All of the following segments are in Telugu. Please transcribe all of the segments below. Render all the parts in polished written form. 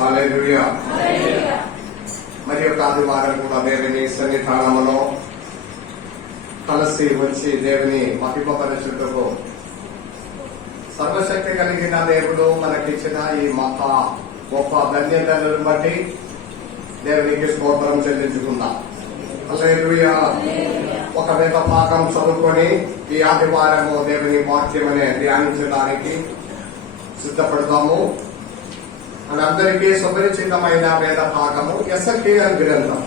హల్లెలూయా. మరి యొక్క ఆదివారం కూడా దేవుని సన్నిధానంలో కలిసి వచ్చి దేవుని మహిమపరచుటకు సర్వశక్తి కలిగిన దేవుడు మనకిచ్చిన ఈ మహా గొప్ప ధన్యతలను బట్టి దేవునికి స్తోత్రం చెల్లించుకుందాం. హల్లెలూయా. ఒక వేద భాగం చదువుకొని ఈ ఆదివారము దేవుని వాక్యమనే ధ్యానించడానికి సిద్ధపడతాము. మనందరికీ సుపరిచితమైన వేద భాగము ఎసెకియెలు గ్రంథం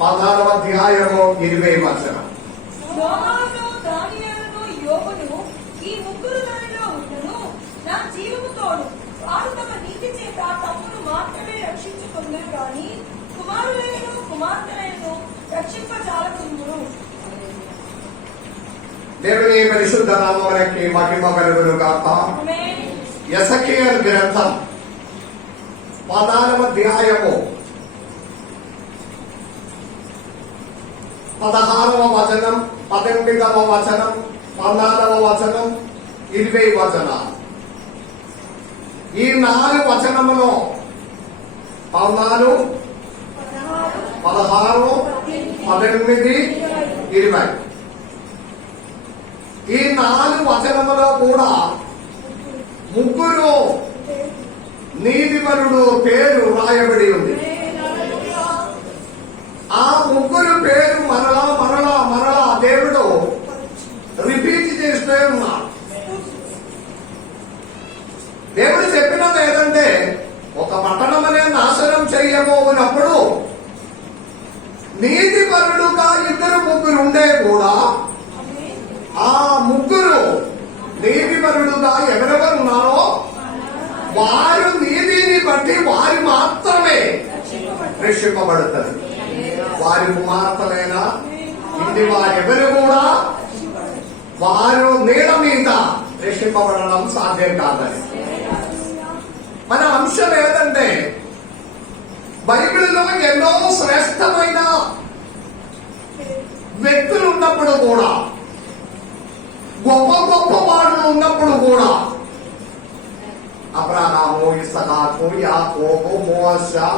16వ అధ్యాయము 20వ వచనం. ఈ ముగ్గురు దానిలో ఉండును, నా జీవము తోడు వారు తమ నీతి చేత తమ్మును మాత్రమే రక్షించుకుందరు గాని కుమారులైనను కుమార్తెలైనను రక్షింపజాలకుందురు. దేవుని పరిశుద్ధ నామమునకి మహిమ కలుగును గాక. ఎసెకియెలు గ్రంథం 16వ అధ్యాయము 16వ వచనం, 18వ వచనం, 14వ వచనం, 20వ వచనం. ఈ 4 వచనములో 14, 16, 18, 20 ఈ 4 వచనములో కూడా ముగ్గురు నీతిపరుడు పేరు రాయబడి ఉంది. ఆ ముగ్గురు పేరు మరలా మరలా మరలా దేవుడు రిపీట్ చేస్తూ ఉన్నాడు. దేవుడు చెప్పినది ఏంటంటే, ఒక పట్టణమనే నాశనం చేయబోనప్పుడు నీతిపరుడుగా 2-3 ఉండే కూడా ఆ ముగ్గురు నీతిపరుడుగా ఎవరెవరు ఉన్నారో వారు నీతిని బట్టి వారు మాత్రమే రక్షింపబడతారు. వారి కుమార్తెలైనా ఇంటి వారెవరు కూడా వారు నీడ మీద రక్షింపబడడం సాధ్యం కాదని మన అంశం ఏదంటే, బైబిల్లో ఎన్నో శ్రేష్టమైన వ్యక్తులు ఉన్నప్పుడు కూడా, గొప్ప గొప్ప వాళ్ళు ఉన్నప్పుడు కూడా, అబ్రహాము, ఇస్సాకు, యాకోబు, మోషే,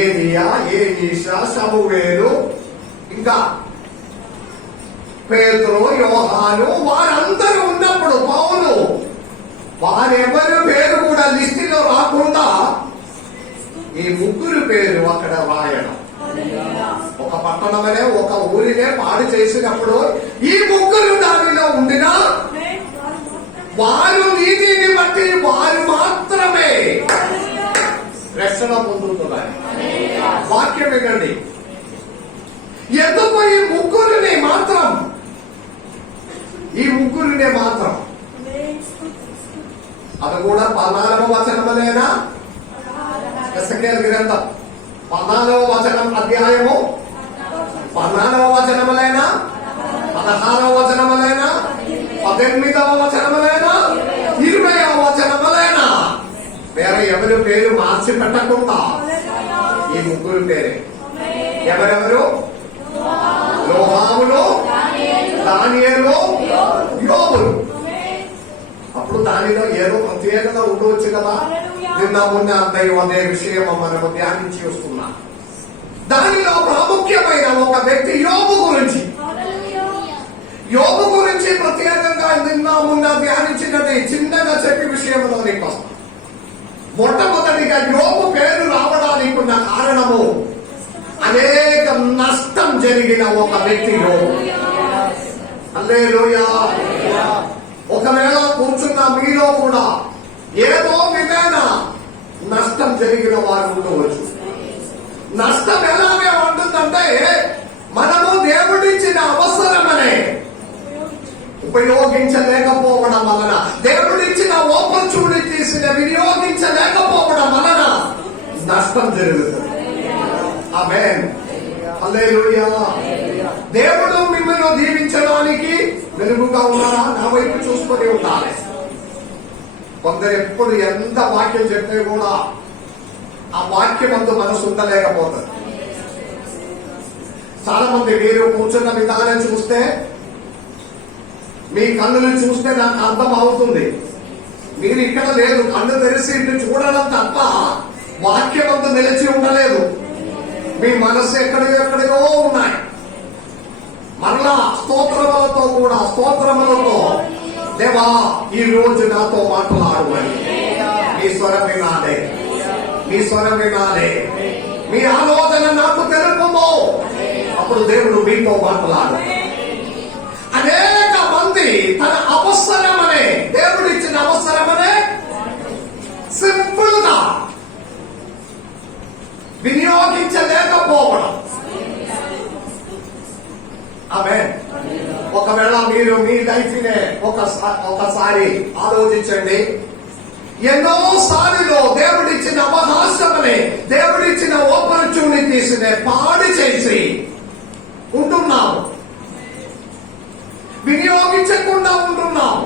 ఏలియా, ఎలీషా, సమూయేలు, ఇంకా పేతురు, యోహాను, వారందరూ ఉన్నప్పుడు పౌలు వారెవరి పేరు కూడా లిస్టులో రాకుండా ఈ ముగ్గురు పేరు అక్కడ రాయడం. ఒక పట్టణమనే ఒక ఊరినే పాడు చేసినప్పుడు ఈ ముగ్గురు దానిలో ఉండినా వారు నీతిని బట్టి వారు మాత్రమే రక్షణ పొందుతున్నారు. వాక్యం వినండి. ఎందుకు ఈ ముగ్గురిని మాత్రం అది కూడా 14వ వచనములేనా? ఎసెకియెలు గ్రంథం 14వ వచనం అధ్యాయము 14వ వచనములేనా? 16వ వచనములేనా? 18వ వచనములేనా? 20వ వచనములేనా? వేరే ఎవరు పేరు మార్చి పెట్టకుండా ఈ ముగ్గురు పేరే. ఎవరెవరు? లోహాములు, దానియేలు, యోబులు. అప్పుడు దానిలో ఏదో ప్రత్యేకత ఉండవచ్చు కదా. నిన్న మొన్న అద్దయ్య అదే విషయం మనము ధ్యానించి వస్తున్నాం. దానిలో ప్రాముఖ్యమైన ఒక వ్యక్తి యోబు గురించి ప్రత్యేకంగా నిన్న మొన్న ధ్యానించినది చిన్నగా చెప్పి విషయంలో నీకు వస్తాం. మొట్టమొదటిగా యోబు పేరు రావడానికి ఉన్న కారణము, అనేక నష్టం జరిగిన ఒక వ్యక్తి యోబు. హల్లెలూయా. ఒకవేళ కూర్చున్న మీలో కూడా ఏదో విధమైన నష్టం జరిగిన వారు ఉండవచ్చు. నష్టం ఎలాగే ఉంటుందంటే, మనము దేవుడిచ్చిన అవసరమనే ఉపయోగించలేకపోవడం వలన, దేవుడిచ్చిన ఆపర్చునిటీస్ వినియోగించలేకపోవడం వలన నష్టం జరుగుతుంది. ఆమేన్. హల్లెలూయా. దేవుడు మిమ్మల్ని దీవించడానికి వెలుగుగా ఉన్నారా? నా వైపు చూసుకొని ఉండాలి. కొందరు ఎప్పుడు ఎంత వాక్యం చెప్తే కూడా ఆ వాక్యం అందు మనసు ఉండలేకపోతుంది. చాలా మంది మీరు కూర్చున్న విధానం చూస్తే, మీ కన్నులు చూస్తే నాకు అర్థం అవుతుంది. మీరు ఇక్కడ లేదు, కన్ను తెరిచి కలిసి ఇటు చూడడం తప్ప వాక్యమంతా నిలిచి ఉండలేదు. మీ మనసు ఎక్కడికో ఉన్నాయి. మరలా స్తోత్రములతో దేవా ఈ రోజు నాతో మాట్లాడు అని మీ స్వరం వినాలే, మీ స్వరం వినాలే, మీ ఆలోచన నాకు తెలుపుము. అప్పుడు దేవుడు మీతో మాట్లాడు. అనేక మంది తన అవసరమనే, దేవుడిచ్చిన అవసరమనే సింపుల్ గా వినియోగించలేకపోవడం. ఆమేన్. ఒకవేళ మీరు మీ లైఫ్ నే ఒకసారి ఆలోచించండి. ఎన్నో సార్లు దేవుడిచ్చిన అవకాశమనే, దేవుడిచ్చిన ఆపర్చునిటీస్ నే పాడు చేసి ఉంటున్నాము, వినియోగించకుండా ఉంటున్నాము.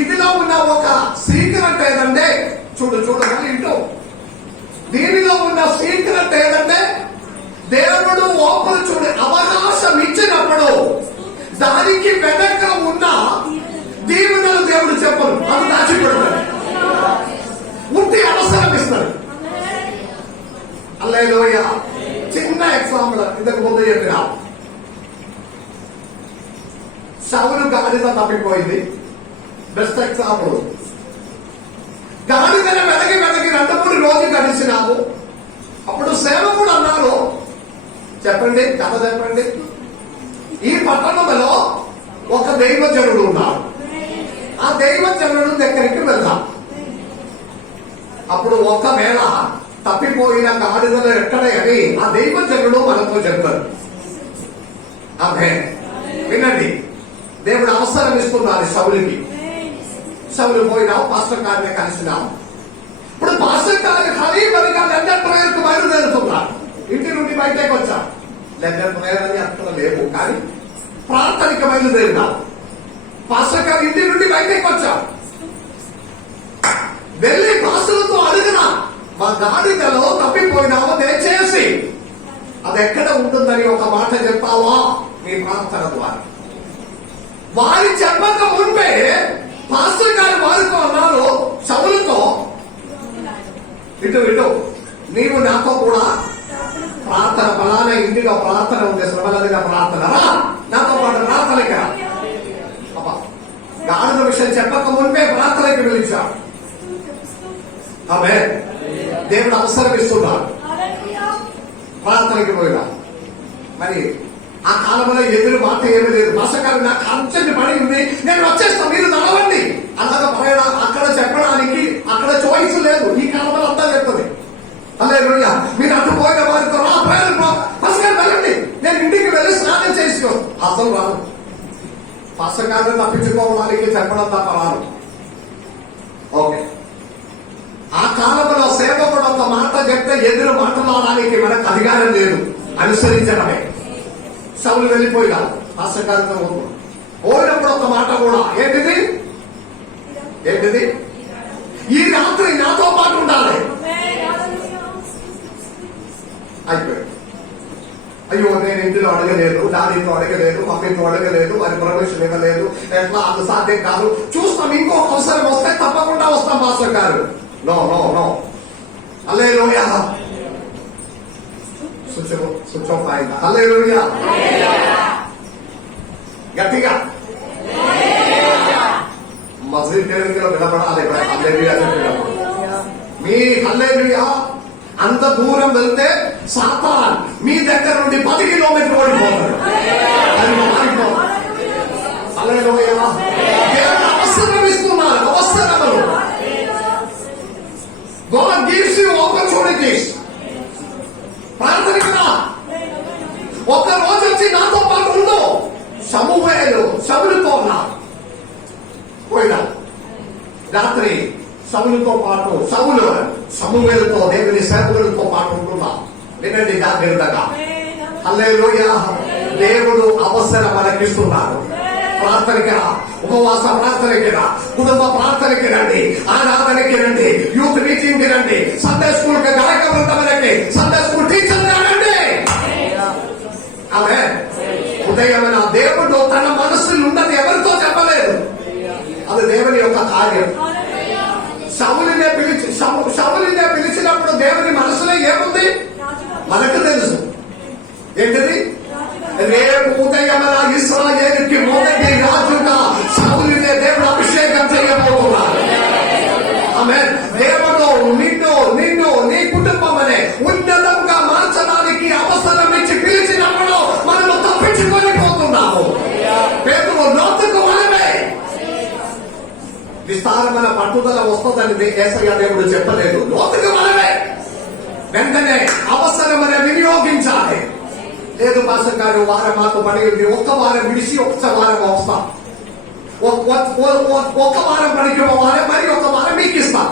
ఇదిలో ఉన్న ఒక సీక్రెట్ ఏదంటే, చూడమని ఇంటూ, దీనిలో ఉన్న సీక్రెట్ ఏదంటే, దేవుడు ఆపర్చునిటీ అవకాశం ఇచ్చినప్పుడు దానికి వెనక ఉన్న దీవెనలు దేవుడు చెప్పరు, అది దాచిపెడతాడు. ఉంటే అవసరం ఇస్తాడు. హల్లెలూయా. చిన్న ఎగ్జాంపుల్ ఇంతకు ముందు చెప్పిన సౌలు గాడిద తప్పిపోయింది. Best example. గాడిదను వెతకి 2-3 రోజులు గడిచినాము. అప్పుడు సేవకుడు అన్నారు, చెప్పండి కథ చెప్పండి, ఈ పట్టణంలో ఒక దైవజనుడు ఉన్నాడు, ఆ దైవజనుడు దగ్గరికి వెళ్దాం. అప్పుడు ఒకవేళ తప్పిపోయిన గాడిదలు ఎక్కడ అని ఆ దైవజనుడు మనతో చెప్తారు. ఆమె వినండి, దేవుడు అవసరం ఇస్తున్నారు సౌలుకి. సౌలు పోయినావు, పాస్టర్ గారిని కలిసినావు. ఇప్పుడు పాస్టర్ గారికి ఖాళీ మరిగా లండన్ ప్రేయర్కు బయలుదేరుతున్నారు. ఇంటి నుండి బయటకు వచ్చా. లండన్ ప్రేయర్ అని అక్కడ లేవు, కానీ ప్రార్థనకి బయలుదేరినావు. పాస్టర్ గారి ఇంటి నుండి బయటకు వచ్చా. వెళ్ళి పాస్టర్తో అడిగినా, మా గాడిదలో తప్పిపోయినావో దయచేసి అది ఎక్కడ ఉంటుందని ఒక మాట చెప్పావా మీ ప్రార్థన ద్వారా. వారి చెప్పక మున్పే పాస్టర్ గారు వారితో అన్నారు, సౌలుతో, ఇటు నీవు నాతో కూడా ప్రార్థన, ఫలానా ఇంటిలో ప్రార్థన ఉంది, శ్రమలదిగా ప్రార్థన రా, నాతో పాటు ప్రార్థనకి రా. గాడిద విషయం చెప్పక మున్పే ప్రార్థనకి పిలిచాడు. ఆమేన్. దేవుడు అవసరం ఇస్తున్నాడు. ప్రార్థనకి పోయినా మరి ఆ కాలంలో ఎదురు మాట ఏమీ లేదు. భాషకారు నాకు అంచని పడి ఉంది, నేను వచ్చేస్తాను, మీరు నడవండి అలాగా పడేలా అక్కడ చెప్పడానికి అక్కడ చాయిస్ లేదు. ఈ కాలంలో అంతా చెప్తుంది. హల్లెలూయా. మీరు అటు పోయిన వారితో రా ప్రేరణ భాషకారు వెళ్ళండి, నేను ఇంటికి వెళ్ళి స్నానం చేసుకో. అసలు రాదు. భాషకారుని తప్పించుకోవడానికి చెప్పడం తప్ప రాదు. ఓకే. ఆ కాలంలో సేవకుడు ఒక మాట చెప్తే ఎదురు మాట్లాడడానికి మనకు అధికారం లేదు, అనుసరించడమే. సౌలు వెళ్ళిపోయినా పాస్టర్ పోయినప్పుడు ఒక మాట కూడా, ఏంటిది ఈ రాత్రి నాతో పాటు ఉండాలి. అయిపోయింది. అయ్యో నేను ఇంటిలో అడగలేదు, డాడీతో అడగలేదు, మమ్మీతో అడగలేదు, వారి పర్మిషన్ ఇవ్వలేదు, ఎట్లా అది సాధ్యం కాదు. చూస్తాం, ఇంకొక అవసరం వస్తే తప్పకుండా వస్తాం పాస్టర్ గారు. నో హల్లెలూయా. స్విచ్ ఆఫ్ అయిందా? హల్లెలూయా. గట్టిగా మస్జిద్ టెరికలో వినపడాలి. హల్లెలూయా చెప్పినప్పుడు మీ హల్లెలూయా. అంత దూరం వెళ్తే సాతాన్ మీ దగ్గర నుండి 10 కిలోమీటర్లు ఓడిపోతాడు. హల్లెలూయా. దేవుడు అవసరం ఇస్తున్నారు, అవసరములు. God gives you opportunities. ప్రార్థనకి రా. ఒక్క రోజు వచ్చి నాతో పాటు ఉండు. సౌలుతో ఉన్నా పోయినా రాత్రి సౌలుతో పాటు సమూయేలుతో దేవుని సేవకులతో పాటు ఉంటున్నా. వినండి జాగ్రత్తగా. హల్లెలూయా. దేవుడు అవసరం మనకిస్తున్నాడు. ప్రార్థనకి రా, ఉపవాస ప్రార్థనకి రా, కుటుంబ ప్రార్థనకి రండి, ఆరాధనకి రండి, యూత్ మీటింగ్ కి రండి, సండే స్కూల్ కి గాయక బృందములకి, సండే స్కూల్ టీచర్ రండి. ఆమేన్. ఉదయమైన దేవుడు తన మనస్సులో ఉన్నది ఎవరితో చెప్పలేదు, అది దేవుని యొక్క కార్యం. శౌలునే పిలిచినప్పుడు దేవుని మనసులో ఏముంది మనకు తెలుసు. ఏంటిది? రేపు ఉదయమన ఇశ్రాయేలుకి మొదటి రాజుగా శౌలునే దేవుడు అభిషేకం చేయబోతున్నారు. ఆమేన్. దేవుడు నిన్ను నీ కుటుంబమనే ఉన్నతంగా మార్చడానికి అవసరం ఇచ్చి పిలిచినప్పుడు మనము తప్పించుకొని పోతున్నాము. పేతురు లోతుకు మనమే విస్తారమైన పట్టుదల వస్తుందని యేసయ్య దేవుడు చెప్పలేదు. లోతుకు మనమే వెంటనే అవసరమనే వినియోగించాలి. లేదు పాస్టర్ గారు వారం మాకు పని ఉంది, ఒక్క వారం విడిచి ఒక్క వారం వస్తాం, ఒక్క వారం పనికి పోవాలి, మరి ఒక వారం మీకు ఇస్తాం,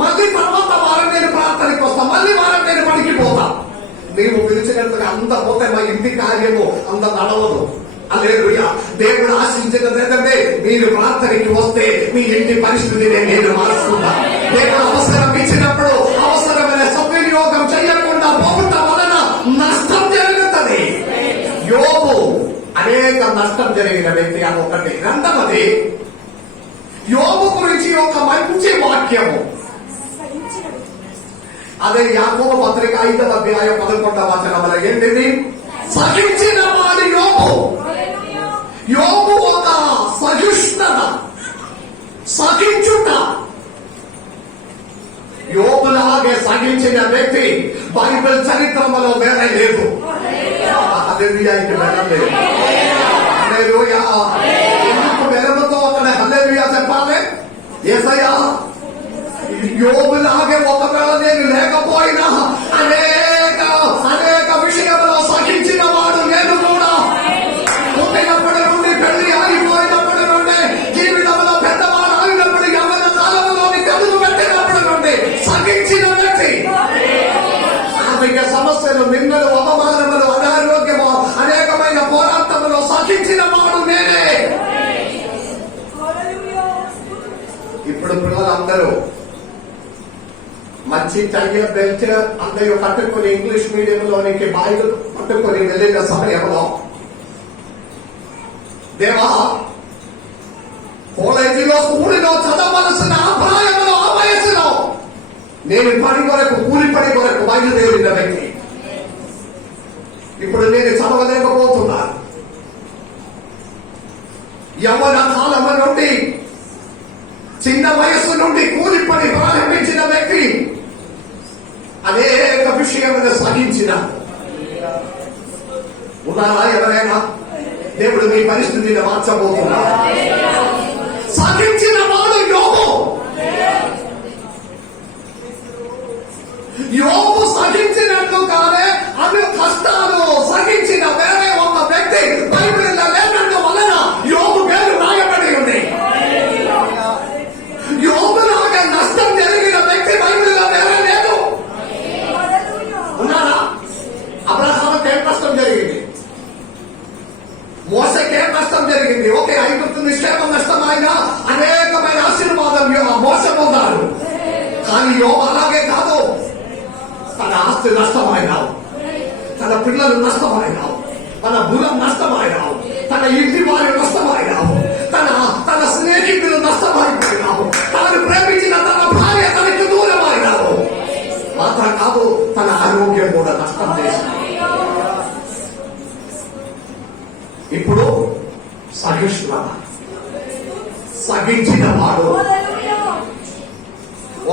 మళ్ళీ తర్వాత వారం నేను ప్రార్థనకి వస్తాం, మళ్ళీ వారం నేను పనికి పోతా. నీవు పిలిచినట్టుగా అంత పోతే మా ఇంటి కార్యము అంత నడవదు. హల్లెలూయా. దేవుడు ఆశించినది ఏంటంటే మీరు ప్రార్థనకి వస్తే మీ ఇంటి పరిస్థితిని నేను మారుస్తున్నా. దేవుడు అవసరం ఇచ్చినప్పుడు అవసరమైన సద్వినియోగం చేయకుండా పోవటం వలన నష్టం జరుగుతుంది. యోబు అనేక నష్టం జరిగిన వ్యక్తి. అదొకటి. రెండవది, యోబు గురించి ఒక మంచి వాక్యము, అదే యాకోబు పత్రిక 5వ అధ్యాయం 11వ వచనములో ఏంటిది? సహించిన వాడి యోబు. యోబు ఒక సహిష్ణుత, సహించుట. యోబులాగే సహించిన వ్యక్తి బైబిల్ చరిత్రలో వేరే లేదు. హల్లెలూయాకి వెళ్ళలేదు. హల్లెలూయా. ఎందుకు వెలుగుతో అక్కడ హల్లెలూయా చెప్పాలి? యేసయ్యా యోబులాగే ఒకవేళ నేను లేకపోయినా అనేక విషయంలో సహించిన వాడు నేను కూడా. పుట్టినప్పటి నుండి పెళ్లి ఆగిపోయినప్పటి నుండి, జీవితంలో పెద్దవాడు ఆగినప్పుడు, యవ్వన కాలంలోని కదులు పెట్టినప్పటి నుండి సహించిన వ్యక్తి. ఆర్థిక సమస్యలు, నిందలు, అవమానములు, అనారోగ్యము, అనేకమైన పోరాటములు సహించిన వాడు నేనే. ఇప్పుడు పిల్లలందరూ మంచి టైగర్ బెల్ట్ అందరూ కట్టుకుని ఇంగ్లీష్ మీడియంలోనికి బైబిల్ పట్టుకుని వెళ్ళిన సమయంలో, దేవా కాలేజీలో స్కూల్లో చదవలసిన అభిప్రాయంలో ఆ వయసులో నేను పని కొరకు, కూలి పని కొరకు బయలుదేరిన వ్యక్తి. ఇప్పుడు నేను చదవలేకపోతున్నాను. యవ్వన కాలం నుండి, చిన్న వయస్సు నుండి కూలి పని ప్రారంభించిన వ్యక్తి అనేక విషయములను సహించిన ఉన్నారా? ఎవరైనా? దేవుడు మీ పరిస్థితిని మార్చబోతున్నారు. సహించిన వాడు యోబు. యోబు సహించినట్లుగానే అన్ని కష్టాలు సహించిన వేరే ఒక వ్యక్తి బైబిల్లో లేనందు వలన యోబు పేరు రాయబడి ఉంది. యోబులాగా నష్టం జరిగిన వ్యక్తి బైబిల్లో వేరే లేదు. ఉన్నారా? అబ్రహాముకి ఏం నష్టం జరిగింది? మోసకి ఏం నష్టం జరిగింది? ఓకే, ఐగుప్తు నిక్షేపం నష్టమైనా అనేకమైన ఆశీర్వాదం మోసం పొందారు. కానీ యోబు అలాగే కాదు. తన ఆస్తి నష్టమైనావు, తన పిల్లలు నష్టమైనావు, తన బులం నష్టమైనావు, తన ఇంటి వారి నష్టమైనావు, తన స్నేహితులు నష్టమైపోయినావు, తనను ప్రేమించిన తన భార్య తనకు దూరమైనావు. మాత్రం కాదు, తన ఆరోగ్యం కూడా నష్టం చేసింది. ఇప్పుడు సహిష్ణుత, సహించిన వాడు.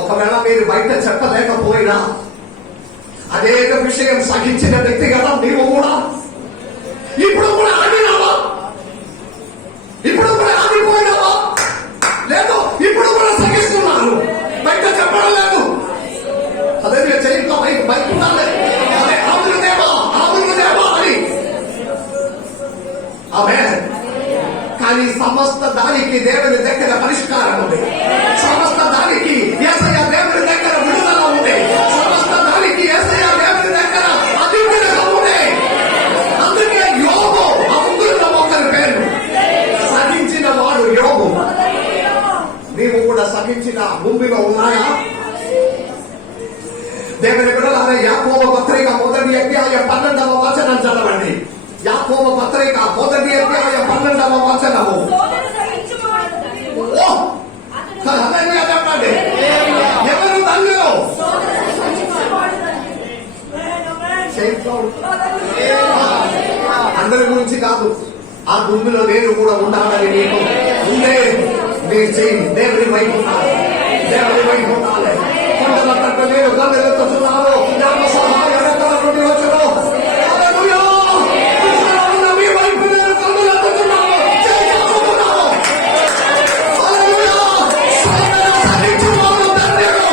ఒకవేళ మీరు బయట చెప్పలేకపోయినా అనేక విషయం సహించిన వ్యక్తి కదా నీవు కూడా. ఇప్పుడు కూడా ఆగినావా? ఇప్పుడు కూడా ఆగిపోయినావా? లేదు, ఇప్పుడు కూడా సహిస్తున్నాను. బయట చెప్పడం లేదు. అదే చేతిలో బయట ఉండాలి. అదే ఆవులుదేవా అని. ఆమేన్. కానీ సమస్త దానికి దేవుని దగ్గర పరిష్కారం ఉంది. సమస్త దానికి యేసయ్య దేవుని దగ్గర విడుదల ఉంది. సమస్త దానికి యేసయ్య దేవుని దగ్గర అధికారం ఉంది. అందుకే యోబు అందులో ఒకరి పేరు సహించిన వాడు యోబు. నీవు కూడా సహించిన భూమిలో ఉన్నాయా? దేవుని బిడ్డలారా, యాకోబు పత్రిక 1వ అధ్యాయం 12వ వచనం చదవండి. యాకోబు పత్రిక 1వ అధ్యాయం 12వ వచనము. చెప్పండి. అందరి గురించి కాదు, ఆ గుంపులో నేను కూడా ఉండాలని నీకు ఉండే నేను చేయి. దేవుని వైపు ఉండాలి, దేవుని వైపు ఉండాలి. కొండల తట్టు నేను గమ్మెత్తుతున్నాను, జ్ఞాన సహాయం ఎక్కడ నుండి వచ్చును. హల్లెలూయా. కృష్ణుడు మీ వైపు నేను గమ్మెత్తుతున్నాను, చేయగలుగుతున్నాను. హల్లెలూయా. శోధన సహించువాడు ధన్యుడు.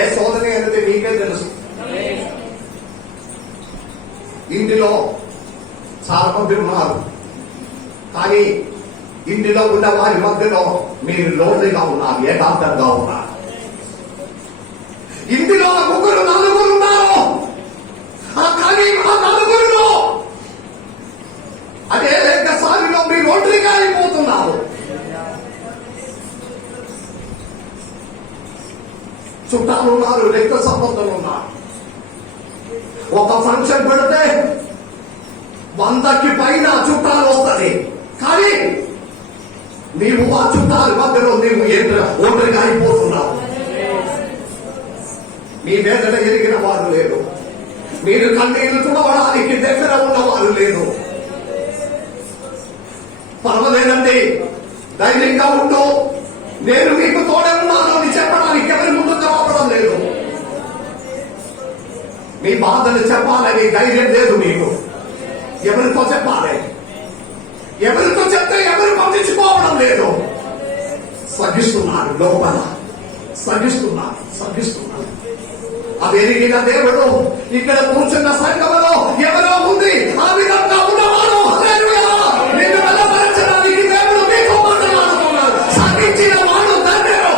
ఏ శోధన అనేది మీకే తెలుసు. ఇంటిలో చాలా మంది ఉన్నారు, కానీ ఇంటిలో ఉన్న వారి మధ్యలో మీరు లోన్లీగా ఉన్నారు, ఏకాంతంగా ఉన్నారు. ఇంటిలో ముగ్గురు నలుగురు ఉన్నారు, కానీ ఆ నలుగురులో అదే ఒక్కసారిలో మీరు ఒంటరిగా అయిపోతున్నారు. చుట్టాలు ఉన్నారు, రక్త సంబంధాలు ఉన్నారు. ఒక ఫంక్షన్ పెడితే 100కి పైన చుట్టాలు వస్తుంది, కానీ నీవు ఆ చుట్టాల మధ్యలో నీవు ఒంటరిగా అయిపోతున్నావు. మీ మీదట ఎరిగిన వారు లేరు, మీరు కన్నీళ్లు చూడవడానికి దగ్గర ఉన్నవారు లేరు. పర్వాలేదండి, ధైర్యంగా ఉంటూ నేను మీకు తోడే ఉన్నాను అని చెప్పడానికి ఎవరి ముందుకు రావడం లేదు. మీ బాధలు చెప్పాలని ధైర్యం లేదు మీకు. ఎవరితో చెప్పాలి? ఎవరితో చెప్తే ఎవరు పంపించుకోవడం లేదు. సగిస్తున్నారు, లోపల సగిస్తున్నారు. అది ఎరిగిన దేవుడు ఇక్కడ కూర్చున్న సంఘములో ఎవరో ఉంది ఆ విధంగా ఉన్నవాడు. హల్లెలూయా. నిన్ను బలపరచడానికి దేవుడు మీతో మాట్లాడుతున్నాడు. సగించిన వాడు ధన్యుడు.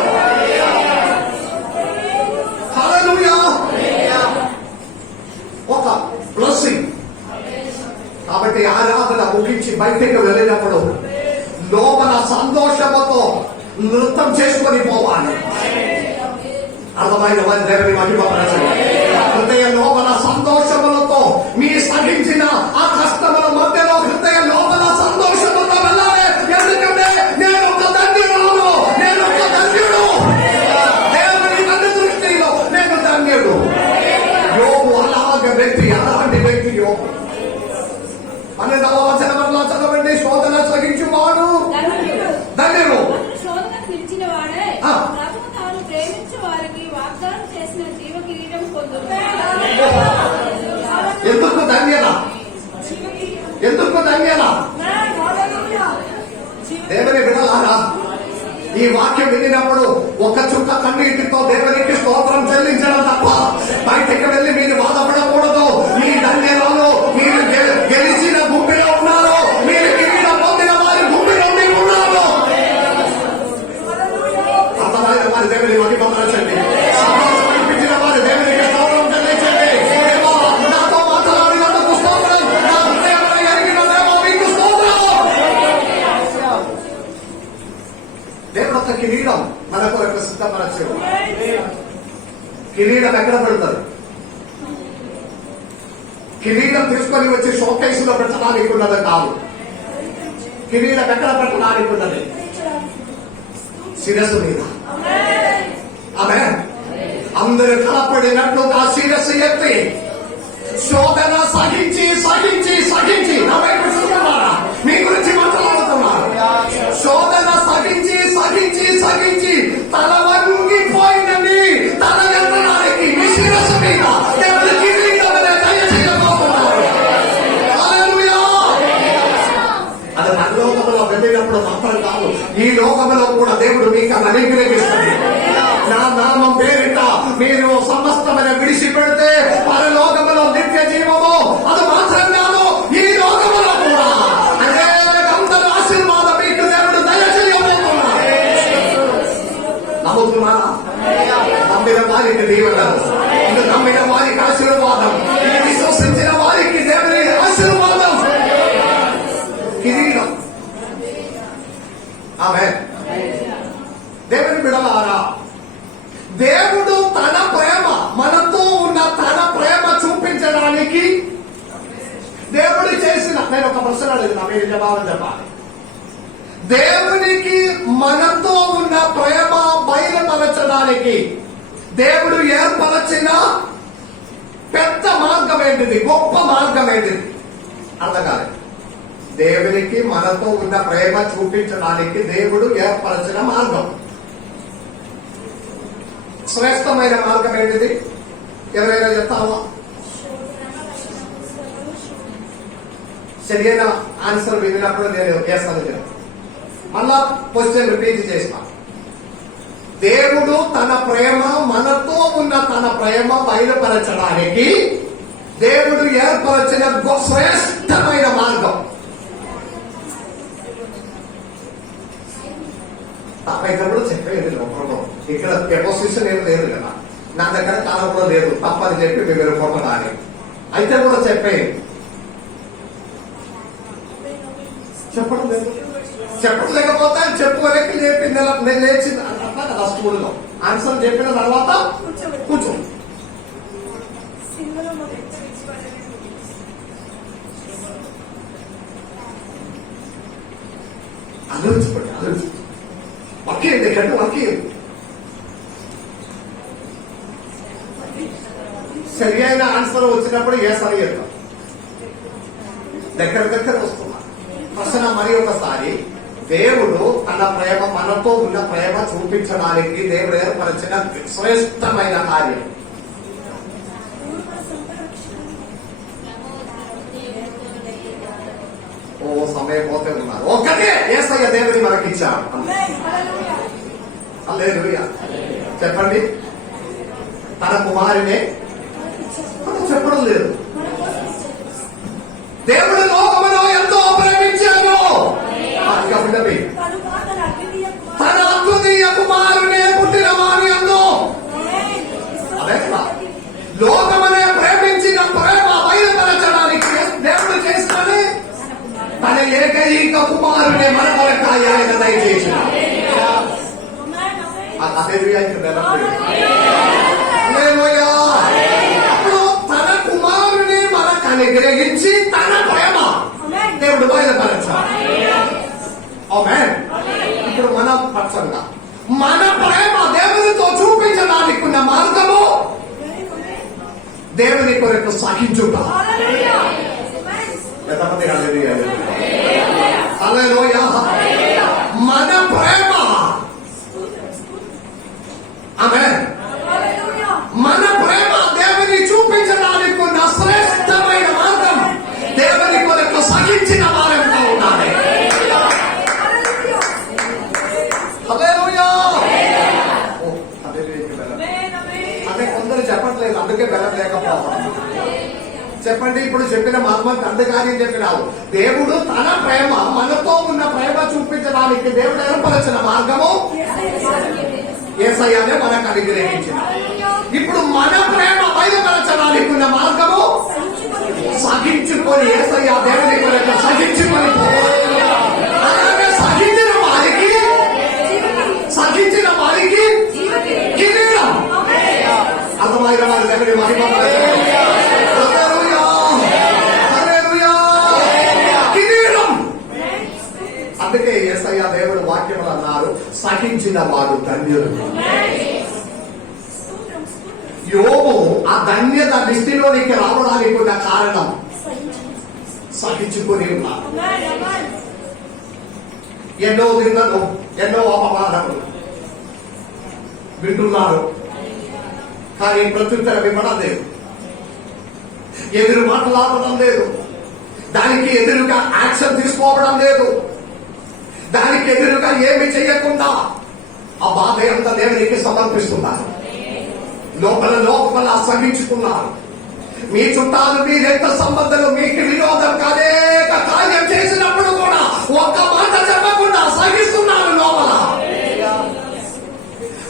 హల్లెలూయా. ఒక బ్లెస్సింగ్. కాబట్టి ఆరాధన ముగించి బయటకు వెళ్ళినప్పుడు లోపల సంతోషంతో నృత్యం చేసుకొని పోవాలి. అర్థమైన వారి దేవుని మహిమపరచండి. హృదయ లోపల సంతోషములతో మీ సహించిన ఆ కష్టముల మధ్యలో హృదయ లోపల సంతోషముతో వెళ్ళాలి. ఎందుకంటే నేను ఒక ధన్యుడు, నేను ఒక ధన్యుడు. దేవుని కన్ను దృష్టిలో నేను ధన్యుడు. యోబు అలాంటి వ్యక్తి యోబు. 12వ వచనంలో చదవండి. శోధన సహించువాడు ధన్యుడు. శోధన పిలిచిన వాడే ప్రభువు తాను ప్రేమించు వారికి వాగ్దానం చేసిన జీవ కిరీటం పొందును. ఎందుకు ధన్యత? దేవుని వినాలా? ఈ వాక్యం వినినప్పుడు ఒక చుక్క కన్నీటితో దేవునికి స్తోత్రం చెల్లించడం తప్ప బయటకు వెళ్ళి మీరు బాధపడకూడదు. ఈ ధన్యతలో మీరు గెలిచిన గుంపులో ఉన్నారు, మీరు కిరీటం పొందిన వారి గుంపులో మీరు ఉన్నారు. అర్థమైన వారి దేవుని మహిమపరచండి. సమర్పించిన వారి దేవునికి స్తోత్రం చెల్లించండి. దేవా, నాతో మాట్లాడినందుకు స్తోత్రం. నా హృదయంలో ఎరిగిన దేవా, మీకు స్తోత్రం. దేవుడు ఒక కిరీటం మన కొరకు సిద్ధపరచు. కిరీటం ఎక్కడ పెడతారు? కిరీటం తీసుకొని వచ్చి షోకేసులో పెట్టడానికి ఉన్నది కాదు. కిరీటం ఎక్కడ పెట్టడానికి ఉన్నది? శిరస్సు మీద. ఆమె అందరూ కలపడినట్లుగా శిరస్సు ఎత్తి శోధన సహించి నా వైపు చూస్తున్నారా? మీ గురించి మాట్లాడుతున్నారు. శోధన సహించి తల వంగిపోయిందని తల ఎత్తడానికి మీ శిరస్సు మీద దేవుడు కిరీటం దయచేయబోతున్నారు. హల్లెలూయా. అది పరలోకములో వెళ్ళినప్పుడు మాత్రం కాదు, ఈ లోకములో కూడా దేవుడు మీకు అది అనుగ్రహిస్తుంది. నా నామం పేరిట మీరు సమస్తమైన విడిచిపెడితే పరలోకములో నిత్య జీవము. అది మాత్రం కాదు, ఈ లోకములో కూడా అనేక ఆశీర్వాదం మీకు దేవుడు దయచేయబోతున్నారు. నమ్ముతున్నారా? నమ్మిన వారికి దీవెనలు, ఇది నమ్మిన వారికి ఆశీర్వాదం, ఇది విశ్వసించిన వారికి దేవుని ఆశీర్వాదం. కిరీటం. ఆమేన్. దేవుని బిడ్డలారా, దేవుడు తన ప్రేమ, మనతో ఉన్న తన ప్రేమ చూపించడానికి దేవుడు చేసిన, నేను ఒక ప్రశ్న అడిగినా మీరు జవాబు చెప్పాలి. దేవునికి మనతో ఉన్న ప్రేమ బయలుపరచడానికి దేవుడు ఏర్పరచిన పెద్ద మార్గం ఏంటిది? గొప్ప మార్గం ఏంటిది? అర్థం కాలేదు. దేవునికి మనతో ఉన్న ప్రేమ చూపించడానికి దేవుడు ఏర్పరచిన మార్గం, శ్రేష్టమైన మార్గం ఏంటిది? ఎవరైనా చెప్తావా? సరైన ఆన్సర్ వినినప్పుడు నేను వేస్తాను. మళ్ళా క్వశ్చన్ రిపీట్ చేసిన. దేవుడు తన ప్రేమ, మనతో ఉన్న తన ప్రేమ బయలుపరచడానికి దేవుడు ఏర్పరచిన శ్రేష్టమైన మార్గం. తప్పైతే చెప్పేది ఒకరు ఇక్కడ కెపాసిషన్ ఏం లేదు కదా, నా దగ్గర కాలం కూడా లేదు, తప్పని చెప్పి మీరు పొందడాలి. అయితే కూడా చెప్పేది చెప్పడం లేదు. చెప్పడం లేకపోతే చెప్పుకోలేక లేపి నేను లేచి అట్లా కదా స్కూల్లో ఆన్సర్ చెప్పిన తర్వాత కూర్చో. ఆలోచించుకోండి, ఆలోచించు. వకీల్ కంటే వకీల్ సరి అయిన ఆన్సర్ వచ్చినప్పుడు ఏ సరి చెప్తాం. దగ్గర వస్తున్నా ప్రశ్న. మరి ఒకసారి, దేవుడు తన ప్రేమ, మనతో ఉన్న ప్రేమ చూపించడానికి దేవుడు ఏర్పరిచిన శ్రేష్టమైన కార్యం. ఓ సమయం పోతే ఉన్నారు. ఒక్కటే యేసయ్య దేవుని మనకిచ్చాడు. హల్లెలూయా. చెప్పండి. తన కుమారునే చెప్పడం లేదు. దేవుడు లోకములో ఎంతో ప్రేమించాడు. తన అద్వితీయ కుమారునే పుట్టిన వారి ఎందు. అదే లోకమనే ప్రేమించిన ప్రేమ బయలుపరచడానికి దేవుడు చేస్తానే తన ఏకైక కుమారునే మన కొరకాయ ఆయన దయచేసిన. అప్పుడు తన కుమారుని మనకు అనుగ్రహించి తన ప్రేమ దేవుడు బయలుపరచాడు. ఆమేన్. ఇప్పుడు మన పక్షంగా మన ప్రేమ దేవునితో చూపించడానికి ఉన్న మార్గము దేవుని కొరకు సహించుట. హల్లెలూయా. మన ప్రేమ, ఆమేన్, మన ప్రేమ దేవుని చూపించడానికి ఉన్న శ్రేష్టమైన మార్గం దేవుని కొరకు సహించిన వారంగా ఉండాలి. హల్లెలూయా. అదే కొందరు చెప్పట్లేదు, అందుకే బలం లేకపోవడం. చెప్పండి. ఇప్పుడు చెప్పిన మహమ్మద్ అందుకని చెప్పినావు. దేవుడు తన ప్రేమ, మనతో ఉన్న ప్రేమ చూపించడానికి దేవుడు ఏర్పరచిన మార్గము యేసయ్యనే మనకు అనుగ్రహించిన. ఇప్పుడు మన ప్రేమ బయలుపరచడానికి ఉన్న మార్గము సహించుకొని యేసయ్య దేవుని కొరకు సహించుకొని అలాగే సహించిన వారికి కిరీటం. అర్థమైన వారి దేవుని మహిమ అందుకే యేసయ్య దేవుడు వాక్యములు అన్నారు, సహించిన వారు ధన్యులు. యోబు ఆ ధన్యత దృష్టిలోనికి రావడానికి ఉన్న కారణం సహించుకుని ఉన్నారు. ఎన్నో నిందలు, ఎన్నో అపమానములు వింటున్నారు, కానీ ప్రత్యుత్తరం ఇవ్వడం లేదు, ఎదురు మాట్లాడడం లేదు, దానికి ఎదురుగా యాక్షన్ తీసుకోవడం లేదు, దానికి ఎదురుగా ఏమి చేయకుండా ఆ బాధ అంతా దేవునికి సమర్పిస్తున్నారు. లోపల సహించుకున్నారు. మీ చుట్టాలు, మీ రక్త సంబంధాలు మీకు విరోధం అనేక కార్యం చేసినప్పుడు కూడా ఒక్క మాట చెప్పకుండా సహిస్తున్నారు. లోపల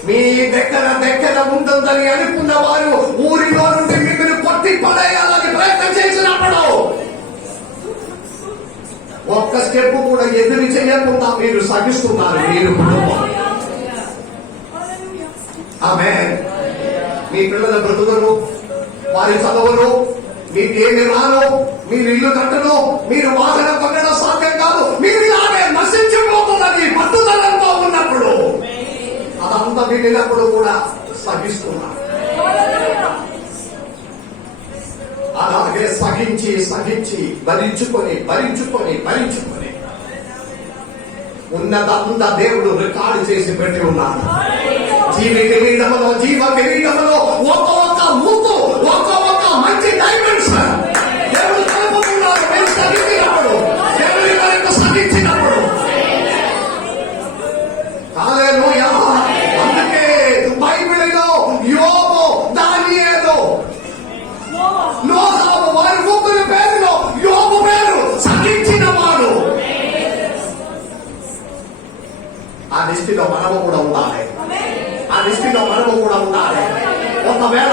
మీ దగ్గర ఉంటుందని అనుకున్న వారు ఊరిలో నుండి మిమ్మల్ని కొట్టి పడేయాలని ప్రయత్నం చేసినప్పుడు ఒక్క స్టెప్ కూడా ఎదురు చేయకుండా మీరు సహిస్తున్నారు. మీరు కుటుంబం. ఆమేన్. మీ పిల్లల బ్రతుకులు, వారి చదువులు, మీకు ఏమి రాను, మీరు ఇల్లు కట్టను, మీరు వాహనం కొనడం సాధ్యం కాదు, మీరు ఇలాగే నశించిపోతున్నది పట్టుదలతో ఉన్నప్పుడు అదంతా వినినప్పుడు కూడా సహిస్తున్నారు. అలాగే సహించి సహించి భరించుకొని భరించుకొని భరించుకొని ఉన్నదంతా దేవుడు రికార్డు చేసి పెట్టి ఉన్నాడు. జీవ కిరీటములో ఒక్కొక్క ముక్కు ఒక్కొక్క మంచి డైమెన్షన్ దేవుడు కలుపుకున్నాడు. మీరు సహించినప్పుడు దేవుడి వరకు సహించినప్పుడు హల్లెలూయా. అందుకే బైబిల్లో యోబు, దానియేలు, నోహు వారి ముగ్గురి పేరులో యోబు పేరు సహించిన వాడు. ఆ లిస్టులో మనము కూడా ఉండాలి. ఆ లిస్టులో మనము కూడా ఉండాలి. ఒకవేళ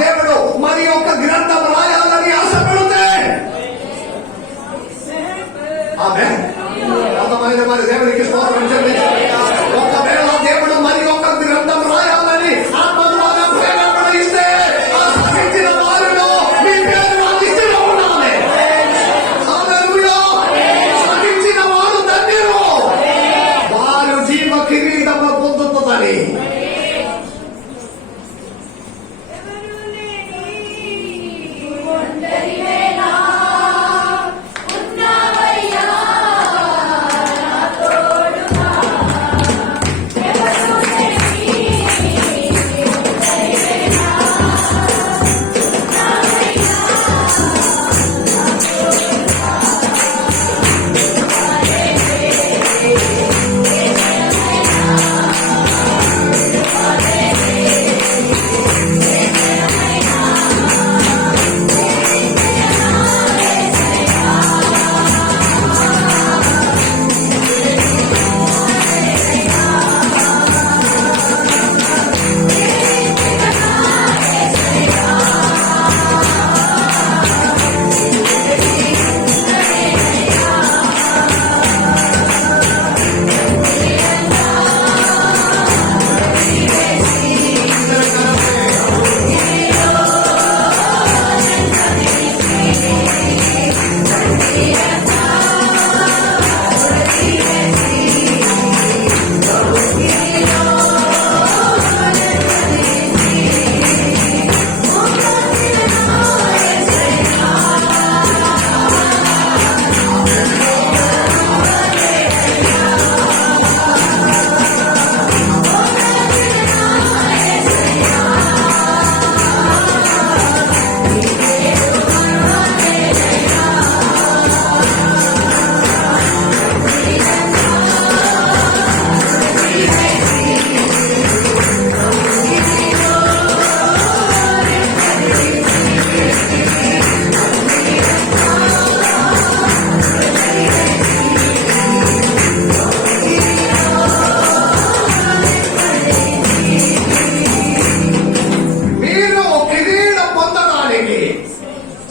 దేవుడు మరి ఒక గ్రంథం రాయాలని ఆశపడితే ఆమేన్. కొంతమంది మరి దేవునికి స్తోత్రం చెల్లించాలి. ఒకవేళ దేవుడు మరి ఒక గ్రంథం రాయాలని ఆత్మ ద్వారా ప్రేరణ ఇస్తే ఆ సహించిన వారిలో మీ పేరు ఆ లిస్టులో ఉండాలి. హల్లెలూయా. సహించిన వారు ధన్యులు, వారు జీవ కిరీటము పొందుతుందని.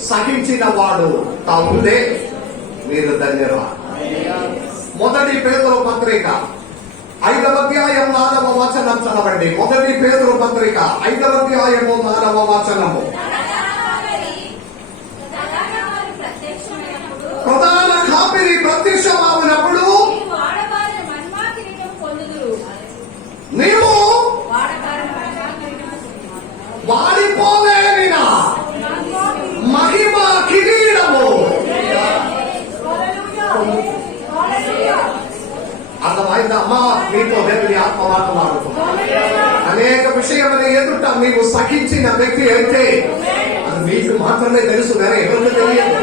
సహించిన వాడు తాముదే మీరు ధన్యులు. మొదటి పేతురు పత్రిక 5వ అధ్యాయం 4వ వచనం చదవండి. మొదటి పేతురు పత్రిక 5వ అధ్యాయము 4వ వచనము. ప్రధాన కాపిరి ప్రత్యక్షమైనప్పుడు నీవు వాడిపోలేనినా మహిమ కిరీటము. అర్థమైందా అమ్మా? మీతో దేవుని ఆత్మ మాట్లాడుతున్నాడు. అనేక విషయముల ఎదుట నీవు సహించిన వ్యక్తి అయితే అది మీకు మాత్రమే తెలుసు, వేరే ఎవరికి తెలియదు.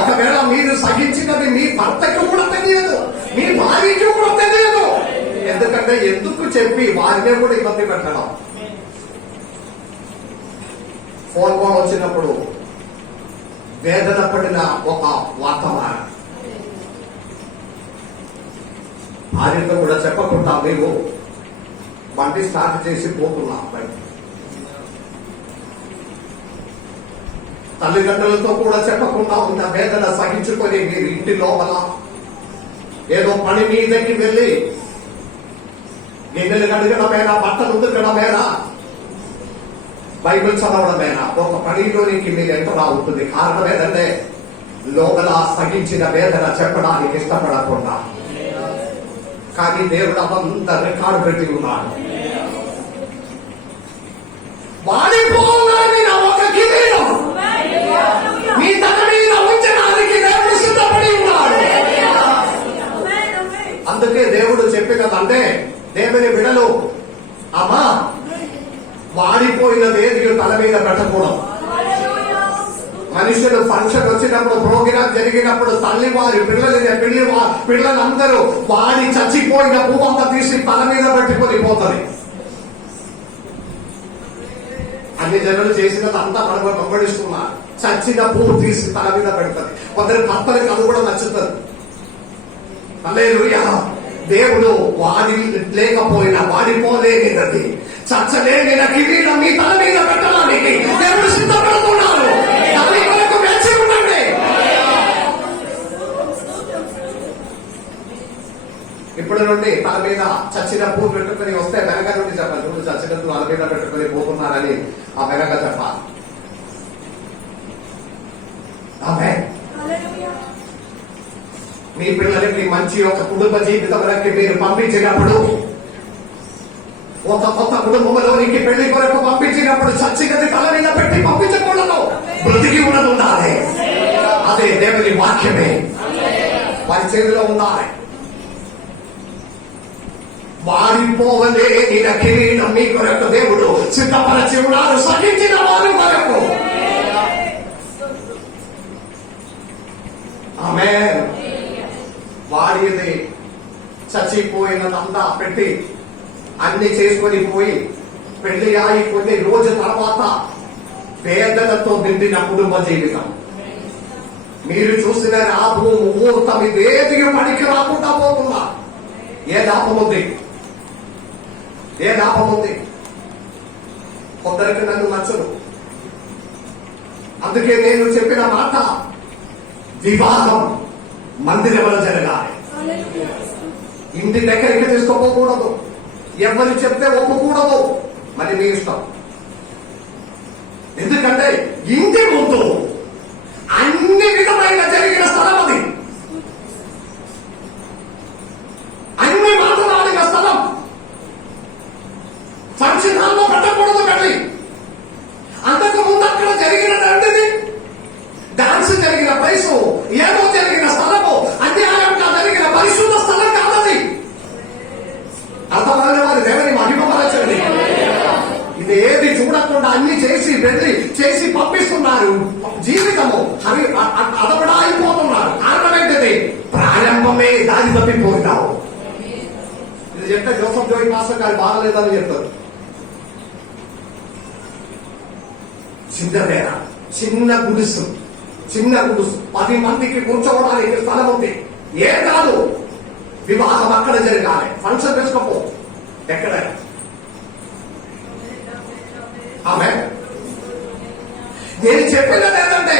ఒకవేళ మీరు సహించినది మీ భర్తకి కూడా తెలియదు, మీ భార్యకి కూడా తెలియదు. ఎందుకంటే ఎందుకు చెప్పి వారినే కూడా ఇబ్బంది పెట్టడం. ఫోన్ కాల్ వచ్చినప్పుడు వేదన పడిన ఒక వాతావరణం భార్యతో కూడా చెప్పకుండా మీరు బండి స్టార్ట్ చేసి పోతున్నా బయట. తల్లిదండ్రులతో కూడా చెప్పకుండా ఉన్న వేదన సహించుకొని మీరు ఇంటి లోపల ఏదో పని మీదకి వెళ్ళి గిన్నెలు కడగడమేనా, బట్టలు ఉతకడమేనా, బైబిల్ చదవడమేనా, ఒక పనిలోనికి మీరు ఎంటర్ అవుతుంది. కారణం ఏంటంటే లోపల సహించిన వేదన చెప్పడానికి ఇష్టపడకుండా. కానీ దేవుడు అవంతా రికార్డు పెట్టి ఉన్నాడు. వాడిపోవాలని నా ఒక కిరీటం అందుకే దేవుడు చెప్పినదంటే దేవుని బిడలు అమ్మా వాడిపోయినది ఏది తల మీద పెట్టకూడదు. మనుషులు ఫంక్షన్ వచ్చినప్పుడు ప్రోగ్రామ్ జరిగినప్పుడు తల్లి వారి పిల్లలందరూ వాడి చచ్చిపోయిన పువ్వంతా తీసి తల మీద పెట్టుకొని పోతుంది. అన్ని జనులు చేసినది అంతా మనం వెంబడిస్తున్నారు. చచ్చిన పువ్వు తీసి తల మీద పెడుతుంది. కొందరు భర్తలకు అది కూడా నచ్చుతుంది. హల్లెలూయా. దేవుడు వాడి లేకపోయినా వాడిపోలేనిది చచ్చలేని కిరీటం మీ తల మీద పెట్టడానికి దేవుడు సిద్ధపడుతున్నాడు. దాని కొరకు వేచి ఉండండి. ఇప్పుడు నుండి తల మీద చచ్చిన పువ్వు పెట్టుకుని వస్తే వెనక నుండి చెప్పాలి, నువ్వు చచ్చినట్టు తల మీద పెట్టుకుని పోతున్నారని ఆ వెనక చెప్పాలి. ఆమేన్. మీ పిల్లలకి మంచి ఒక కుటుంబ జీవితంలోకి మీరు పంపించినప్పుడు, ఒక కొత్త కుటుంబంలోనికి పెళ్లి కొరకు పంపించినప్పుడు చచ్చినది తల మీద పెట్టి పంపించకూడదు. బ్రతికి ఉన్నది ఉండాలి. అదే దేవుని వాక్యమే వారి చేతిలో ఉండాలి. వాడిపోవలే నిన కిరీటం మీ కొరకు దేవుడు సిద్ధపరచి ఉన్నారు, సహించిన వారి కొరకు. ఆమేన్. వాడిది చచ్చిపోయినదంతా పెట్టి అన్ని చేసుకొని పోయి పెళ్లి అయి కొన్ని రోజుల తర్వాత వేదనతో నిండిన కుటుంబ జీవితం. మీరు చూసిన రాబు ముహూర్తం ఇదేది పనికి రాకుండా పోతుందా? ఏ లాభం ఉంది? ఏ లాభం ఉంది? కొందరికి నన్ను నచ్చదు. అందుకే నేను చెప్పిన మాట, వివాహం మందిరంలో జరగాలి. ఇంటి దగ్గరికి తీసుకోపోకూడదు. ఎవరు చెప్తే ఒప్పుకూడదు. మరి మీ ఇష్టం. ఎందుకంటే ఇంటి ముందు అన్ని విధమైన జరిగిన స్థలం అది. అన్ని మాట్లాడిన స్థలం. ఫంక్షన్ హాల్లో పెట్టకూడదు. పెళ్లి అంతకు ముందు అక్కడ జరిగిన దండిది డాన్స్ జరిగిన ప్లేసు, ఏదో జరిగిన స్థలము, అన్యాయంగా జరిగిన పరిశుద్ధ స్థలం కాదది. అర్థమైన వారి దేవుని మహిమపరచండి. ఇది ఏది చూడకుండా అన్ని చేసి వెళ్ళి చేసి పంపిస్తున్నారు. జీవితము అవి అదపడా అయిపోతున్నారు. కారణం ఏంటిది? ప్రారంభమే దారి తప్పిపోయినావు. ఇది చెప్తే జోసఫ్ జోయి మాస్టర్ గారు బాగలేదని చెప్తారు. చిన్న గుడిసు 10 మందికి కూర్చోవడానికి స్థలం ఉంది. ఏ కాదు, వివాహం అక్కడ జరగాలి. ఫంక్షన్ వేసుకోపో ఎక్కడైనా. ఆమె నేను చెప్పినది ఏంటంటే,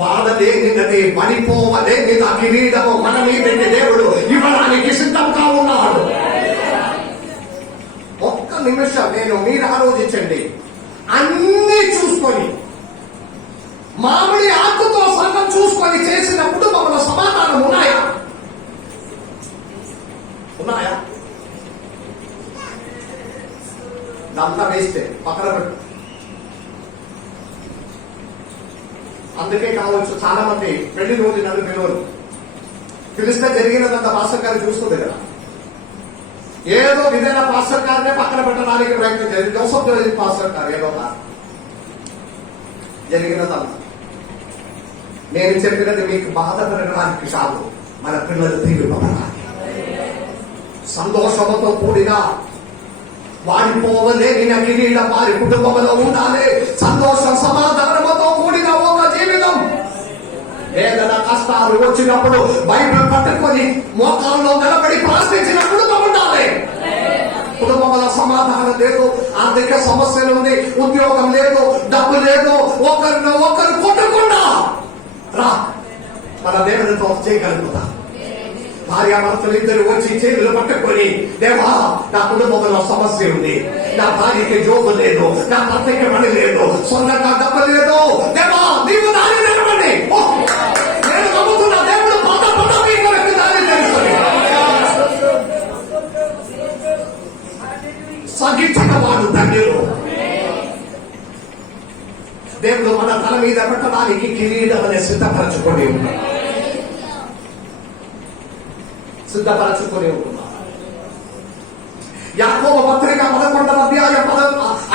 వాడలే నిన్నది పడిపోవలే మీద కిరీటము మన మీదకి దేవుడు ఇవ్వడానికి సిద్ధంగా ఉన్నాడు. ఒక్క నిమిషం మీరు ఆలోచించండి. అన్ని చూసుకొని మామిడి ఆకుతో సగం చూసుకొని చేసిన కుటుంబంలో సమాధానం ఉన్నాయా? అంతా వేస్తే పక్కన పెట్టు. అందుకే కావచ్చు చాలా మంది పెళ్లి రోజు నన్ను పిలవరు. పిలిస్తే జరిగినదంతా పాస్టర్ గారు చూస్తుంది కదా. ఏదో విధంగా పాస్టర్ గారినే పక్కన పెట్టడానికి ప్రయత్నం చేసి జోసఫ్ పాస్టర్ గారు ఏదో జరిగినదంతా. నేను చెప్పినది మీకు బాధ పెరగడానికి కాదు, మన పిల్లలు తీవ్రపడాలి. సంతోషంతో కూడిన వాడిపోవలేని కిరీటం వారి కుటుంబంలో ఉండాలి. సంతోషం సమాధానంతో కూడిన ఒక జీవితం. వేదన కష్టాలు వచ్చినప్పుడు బైబిల్ పట్టుకొని మోకాల్లో నిలబడి ప్రార్థించిన కుటుంబం ఉండాలి. కుటుంబంలో సమాధానం లేదు, ఆర్థిక సమస్యలు ఉంది, ఉద్యోగం లేదు, డబ్బు లేదు, ఒకరు కొట్టకుండా రా మన దేవునితో చేయగలుగుతా. భార్యాభర్తలు ఇద్దరు వచ్చి చేతులు పట్టుకొని, దేవా నా కుటుంబంలో సమస్య ఉంది, నా భార్యకి జోబు లేదు, నా భర్తకి పని లేదు, సొంతంగా డబ్బు లేదు, దేవా నీవు దారి తెరవండి. నేను నమ్ముతున్నా దేవుడు మీ కొరకు దారి తెలుస్తుంది. సగించిన వాడు ధన్యులు. దేవుడు మన తల మీద పెట్టడానికి కిరీటం అనే సిద్ధపరచుకొని ఉన్నాడు. సిద్ధపరచుకొని ఉంటున్నారు. యాకోబు పత్రిక 11వ అధ్యాయం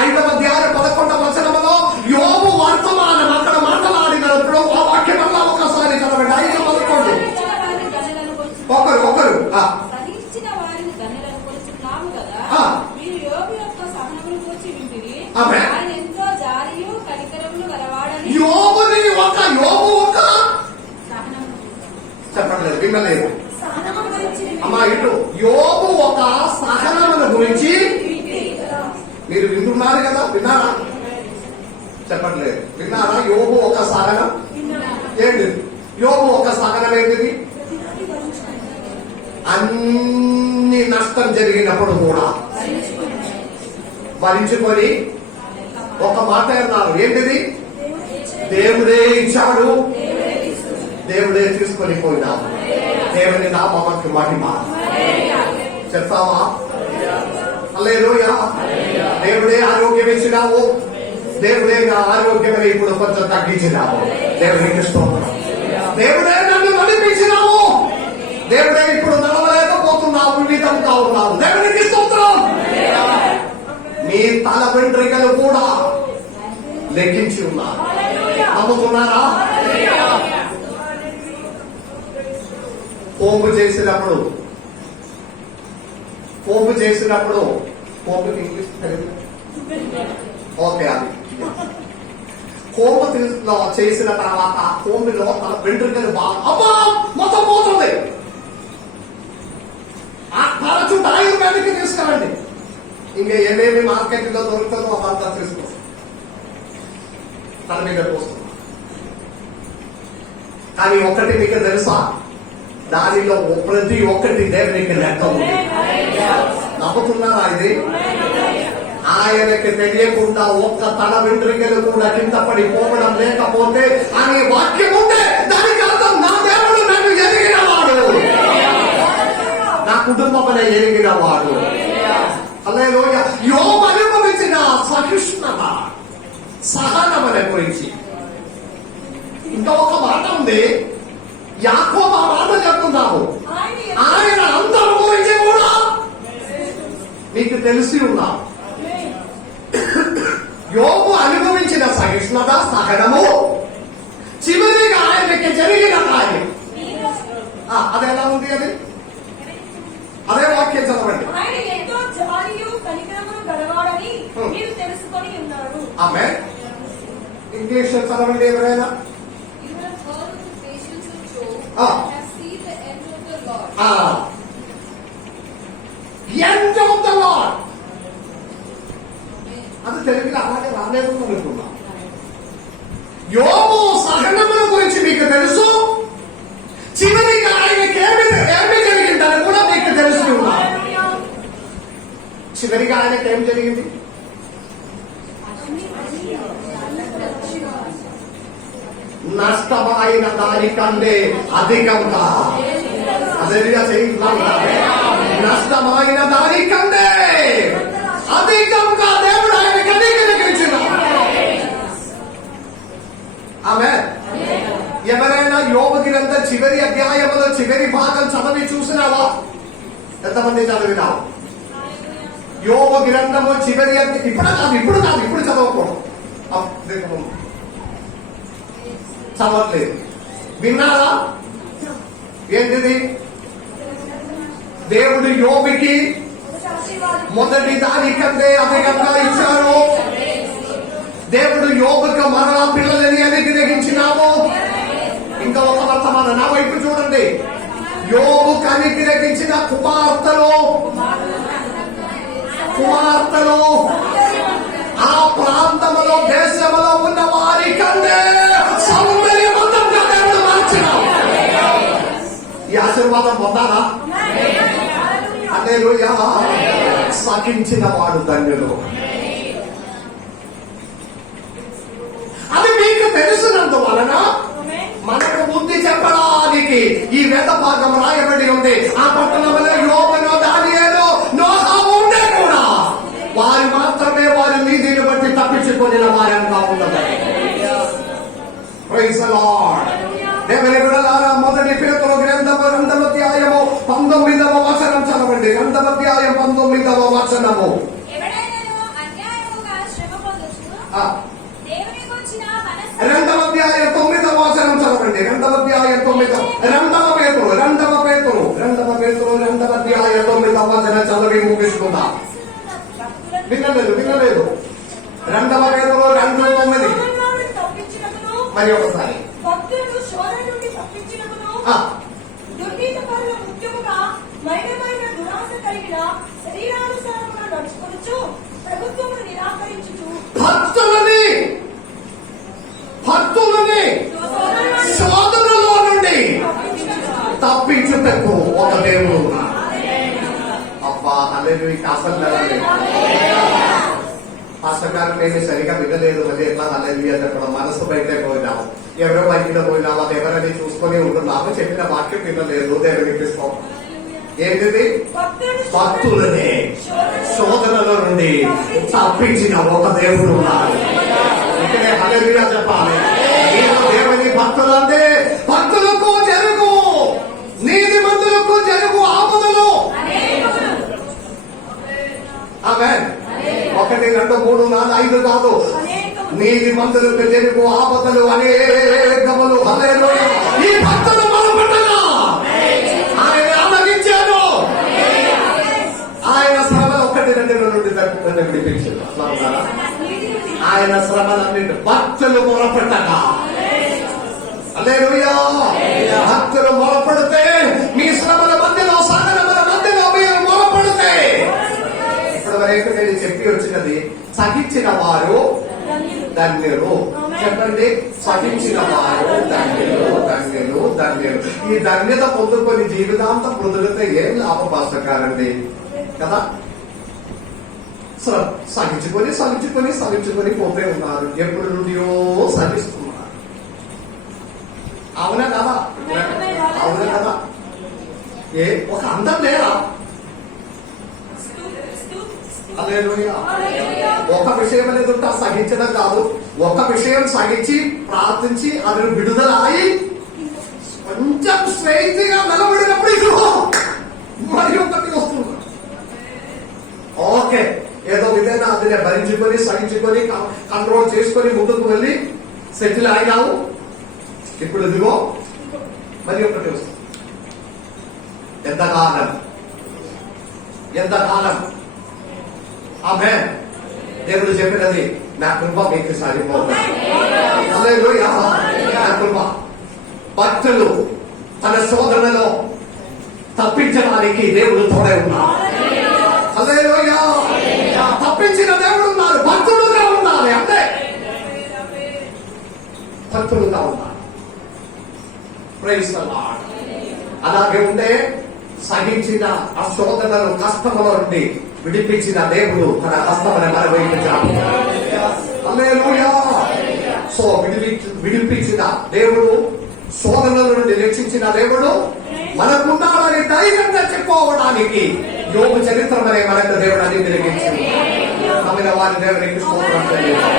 5వ అధ్యాయం 11వ వచనంలో యోబు వర్తమానం అక్కడ మాట్లాడినప్పుడు ఆ వాక్యం వల్ల ఒకసారి చదవండి. 5:11 ఒకరు సహించిన వారిని ధన్యులను కొలుచున్నాము కదా, ఆ. మీరు యోబు యొక్క సహనమును గూర్చి వింటిరి. ఆమేన్. ఆయన ఎంతో జాలియు కనికరములు గలవాడని యోబు ఒక సహనమును చెప్పట్లేదు, వినలేదు సహనము గురించి అమ్మా. ఇటు యోబు ఒక సహనమును గురించి వింటిరి కదా. మీరు వింటున్నారు కదా, విన్నారా? చెప్పట్లేదు, విన్నారా? యోబు ఒక సహనం ఏంటి? యోబు ఒక సహనం ఏంటిది? అన్ని నష్టం జరిగినప్పుడు కూడా భరించుకొని ఒక మాట అన్నారు. ఏంటిది? దేవుడే ఇచ్చాడు, దేవుడే తీసుకొని పోయినాడు. దేవుని నామముకి మహిమ. చెప్తావా? హల్లెలూయా. దేవుడే ఆరోగ్యం ఇచ్చినావు, దేవుడే నా ఆరోగ్యమే ఇప్పుడు కొంచెం తగ్గించినావు. దేవునికి స్తోత్రం. దేవుడే నన్ను నడిపించినావు, దేవుడే ఇప్పుడు నడవలేకపోతున్నావు, విధంగా ఉన్నావు. దేవునికి స్తోత్రం. మీ తల వెంట్రుకలు కూడా లెక్కించి ఉన్నారు. నమ్ముతున్నారా? పోపు చేసినప్పుడు పోపు ఇంగ్లీష్ ఓకే, అది కోపు చేసిన తర్వాత కోమిలో తన వెంట్రుకలు బాగా అమ్మా మొత్తం పోతుంది. ఆ తరచుంటే ఆయుర్వేదికి తీసుకురండి. ఇంకా ఏమేమి మార్కెట్లో దొరుకుతుందో అవంతా తీసుకో, తన మీద పోస్తుంది. కానీ ఒకటి మీకు తెలుసా, దానిలో ప్రతి ఒక్కటి దేవునికి లెక్క ఉంది. నమ్ముతున్నారా ఇది? ఆయనకి తెలియకుండా ఒక్క తన వెంట్రుకలు కూడా కింద పడి పోవడం లేకపోతే అనే వాక్యం ఉంటే దానికి అర్థం నా దేవుడు నన్ను ఎరిగినవాడు, నా కుటుంబమనే ఎరిగినవాడు. హల్లెలూయా. యోబు అనుభవించిన సహిష్ణుత, సహనమనే గురించి ఇంకా ఒక మాట ఉంది. యాకోబు ఆ మాట చెప్తున్నాము. ఆయన అందరి గురించి కూడా మీకు తెలిసి ఉన్నాం. యోబు అనుభవించిన సహిష్ణుత, సహనము, చివరిగా ఆయనకి జరిగిన కార్యం అది ఎలా ఉంది? అదే వాక్యం చదవండి. ఆయన ఎంతో జాలియు కనికరములు గలవాడని మీరు తెలుసుకొని ఉన్నారు. ఆమేన్. ఇంగ్లీష్ చదవండి ఎవరైనా. You have heard of the patience of Job, Ah. and have seen the end of the Lord. End of the Lord. అది తెలుగులో అలాగే రాలేదు అనుకున్నా. యోబు సహనముల గురించి మీకు తెలుసు, చివరిగా ఆయనకి ఏమి జరిగిందని కూడా మీకు తెలుసు ఉన్నారు. చివరిగా ఆయనకి ఏం జరిగింది? నష్టమైన దానికంటే అధికంగా, అదే నష్టమైన దానికంటే అధికంగా దేవుడు ఆయనకి అనుగ్రహించిన. ఆమేన్. ఎవరైనా యోబు గ్రంథం చివరి అధ్యాయంలో చివరి భాగం చదివి చూసినావా? ఎంతమంది చదివినావు? యోబు గ్రంథము చివరి ఇప్పుడు చదవకూడదు, చదవట్లేదు. విన్నారా? ఏంటిది? దేవుడు యోబుకి మొదటి దానికంటే అధికంగా ఇచ్చారు. దేవుడు యోబుకు మరలా పిల్లలని అనుగ్రహించినాము. ఇంకా ఒక వర్తమానం నా వైపు చూడండి. యోబుకు అనుగ్రహించిన కుమార్తెలు ఆ ప్రాంతంలో దేశంలో ఉన్న వారి కంటే సౌందర్యవంతంగా దేవుడు మార్చినాం. ఈ ఆశీర్వాదం పొందాలా? హల్లెలూయా. సహించిన వాడు ధన్యులు. అది మీకు తెలిసినందువలన మనకు బుద్ధి చెప్పడానికి ఈ వేద భాగం రాయబడి ఉంది. ఆ పట్టణంలో యోబును, దానియేలు, నోహా ఉండే కూడా వారు మాత్రమే వారి నీతిని బట్టి తప్పించుకొనిన వారంగా ఉన్నది. Praise the Lord. దేవుని బిడ్డలారా, మొదటి పేతురు గ్రంథము 2వ అధ్యాయము 19 తీసుకుందాం. వినలేదు 2 పేతురు 2:9. తప్పించినప్పుడు మరి ఒకసారి భక్తులను శోధన నుండి తప్పించినప్పుడు దుర్నీతిపరుల ముఖ్యముగా మైనమైన దురాశ కలిగిన శరీరానుసారముగా నడుచుకొనుచు ప్రభుత్వమును నిరాకరించుచు భక్తులని శోధనలో నుండి తప్పించుటకు ఒక దేవుడు ఉన్నాడు. అబ్బా హల్లెలూయా. అసలు పాస్టర్ గారు నేను సరిగా వినలేదు, అది ఎట్లా హల్లెలూయా చెప్పడం, మనసు బయటే పోయినాము, ఎవరో బయట పోయినాము, అది ఎవరని చూసుకొని ఉంటున్నాము, చెప్పిన వాక్యం వినలేదు. దేవునికి స్తోత్రం. ఏంటిది? భక్తులని శోధనలో నుండి తప్పించిన ఒక దేవుడు ఉన్నాడు. ఇక్కడే హల్లెలూయా చెప్పాలి. దేవుని భక్తులంటే భక్తులకు జరుగు, నీతిమంతులకు జరుగు ఆపదలు. ఆమేన్. 1, 2, 3, 4, 5 కాదు. నీతిమంతులకు జరుగు ఆపదలు అనేకములు. హల్లెలూయా. ఈ భక్తులు మొదలుపెట్టగా ఆయన ఆలకించాడు. ఆయన శ్రమ 1, 2 నుండి విడిపించాడు. ఆయన శ్రమలన్నింటి భక్తులు మొరపెట్టగా. హల్లెలూయా. భక్తులు మొరపెడితే మీ శ్రమల మధ్యలో, సాధనల మధ్యలో మీరు మొరపెడితే, ఇప్పుడు వరకు నేను చెప్పి వచ్చినది సహించిన వారు ధన్యులు. చెప్పండి, సహించిన వారు ధన్యులు. ఈ ధన్యత పొందుకొని జీవితాంతం పొందుడితే ఏం లాభపాసకారండి కదా. సహించుకొని పోతే ఉన్నారు. ఎప్పుడు నుండియో సహిస్తున్నారు. అవునా కదా? ఒక అందం లేదా? హల్లెలూయా. ఒక విషయం అనేది సహించడం కాదు, ఒక విషయం సహించి ప్రార్థించి అది విడుదల అయి కొంచెం స్ట్రైట్ గా నిలబడినప్పుడు ఇదిగో మరి ఒకటి వస్తుంది. ఓకే, ఏదో విధంగా అందులో భరించుకొని సహించుకొని కంట్రోల్ చేసుకొని ముందుకు వెళ్ళి సెటిల్ అయినావు. ఇప్పుడు ఇదిగో మరి ఒకటి వస్తుంది. ఎంతకాలం ఆమేన్. దేవుడు చెప్పినది, నా కృప మీకు సరిపోతుంది. హల్లెలూయా. నా కృప. భక్తులు తన శోధనలో తప్పించడానికి దేవుడు తోడే ఉన్నాడు. హల్లెలూయా. తప్పించిన దేవుడు ఉన్నారు. భక్తులుగా ఉండాలి. అంతే, భక్తులుగా ఉండాలి. Praise the Lord. అలాగే ఉంటే సహించిన ఆ శోధనలు కష్టముల నుండి విడిపించిన దేవుడు తన హస్తమని మన వైపు చాపుతాడు. హల్లెలూయా. సో విడిపించిన దేవుడు, శోధనల నుండి రక్షించిన దేవుడు మనకున్నాడని ధైర్యంగా చెప్పుకోవడానికి యోబు చరిత్రమనే మనకు దేవుడు అని తిరిగించింది. నమ్మిన వారి దేవునికి స్తోత్రం చెల్లిద్దాం.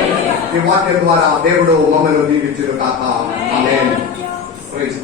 ఈ వాక్యం ద్వారా దేవుడు మమ్మల్ని దీవించును కాక. ఆమేన్. ప్రైజ్